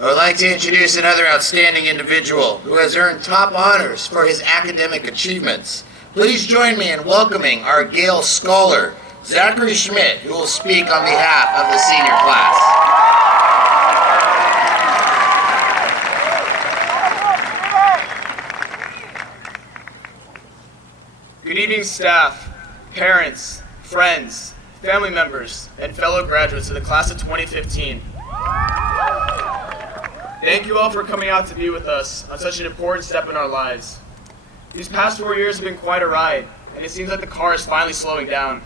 I would like to introduce another outstanding individual who has earned top honors for his academic achievements. Please join me in welcoming our Gael scholar, Zachary Schmidt, who will speak on behalf of the senior class. Good evening, staff, parents, friends, family members, and fellow graduates of the class of 2015. Thank you all for coming out to be with us on such an important step in our lives. These past 4 years have been quite a ride, and it seems like the car is finally slowing down.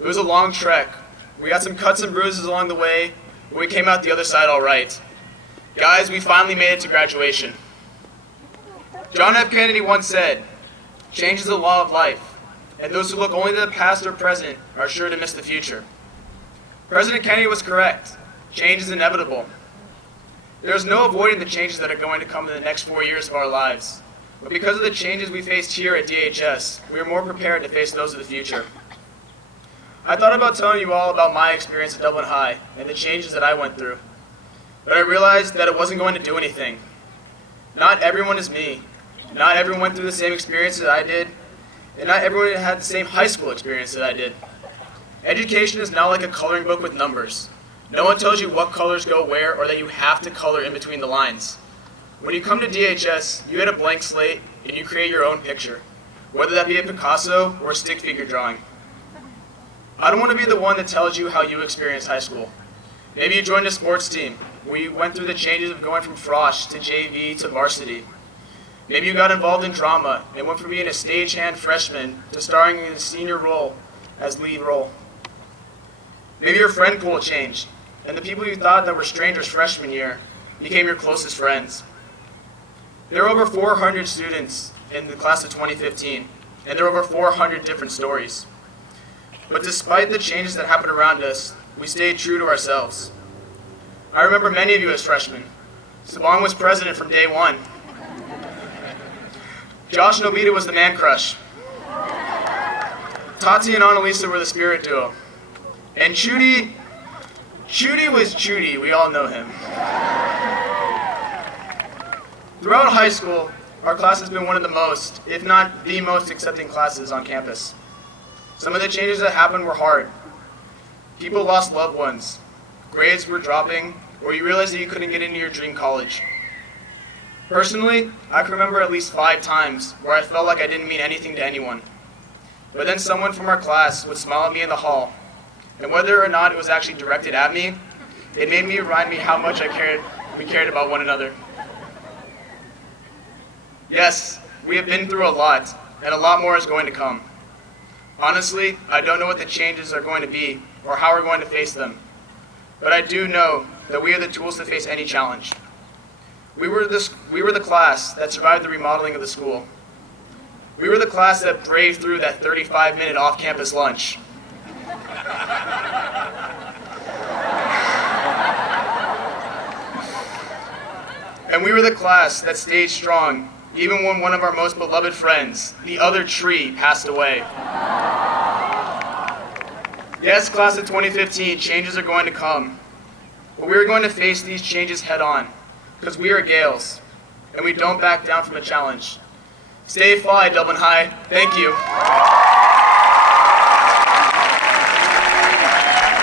It was a long trek. We got some cuts and bruises along the way, but we came out the other side all right. Guys, we finally made it to graduation. John F. Kennedy once said, "Change is the law of life, and those who look only to the past or present are sure to miss the future." President Kennedy was correct. Change is inevitable. There is no avoiding the changes that are going to come in the next 4 years of our lives. But because of the changes we faced here at DHS, we are more prepared to face those of the future. I thought about telling you all about my experience at Dublin High and the changes that I went through. But I realized that it wasn't going to do anything. Not everyone is me. Not everyone went through the same experience that I did, and not everyone had the same high school experience that I did. Education is not like a coloring book with numbers. No one tells you what colors go where or that you have to color in between the lines. When you come to DHS, you get a blank slate and you create your own picture, whether that be a Picasso or a stick figure drawing. I don't want to be the one that tells you how you experienced high school. Maybe you joined a sports team where you went through the changes of going from frosh to JV to varsity. Maybe you got involved in drama and went from being a stagehand freshman to starring in a senior role as lead role. Maybe your friend pool changed, and the people you thought that were strangers freshman year became your closest friends. There are over 400 students in the class of 2015, and there are over 400 different stories. But despite the changes that happened around us, we stayed true to ourselves. I remember many of you as freshmen. Sabong was president from day one. Josh and Obita was the man crush. Tati and Annalisa were the spirit duo. And Chudy was Chudy, we all know him. Throughout high school, our class has been one of the most, if not the most accepting classes on campus. Some of the changes that happened were hard. People lost loved ones, grades were dropping, or you realized that you couldn't get into your dream college. Personally, I can remember at least 5 times where I felt like I didn't mean anything to anyone. But then someone from our class would smile at me in the hall, and whether or not it was actually directed at me, it made me remind me how much we cared about one another. Yes, we have been through a lot, and a lot more is going to come. Honestly, I don't know what the changes are going to be, or how we're going to face them. But I do know that we have the tools to face any challenge. We were the class that survived the remodeling of the school. We were the class that braved through that 35-minute off-campus lunch. And we were the class that stayed strong, even when one of our most beloved friends, the other tree, passed away. Yes, class of 2015, changes are going to come. But we are going to face these changes head on, because we are Gaels, and we don't back down from a challenge. Stay fly, Dublin High. Thank you.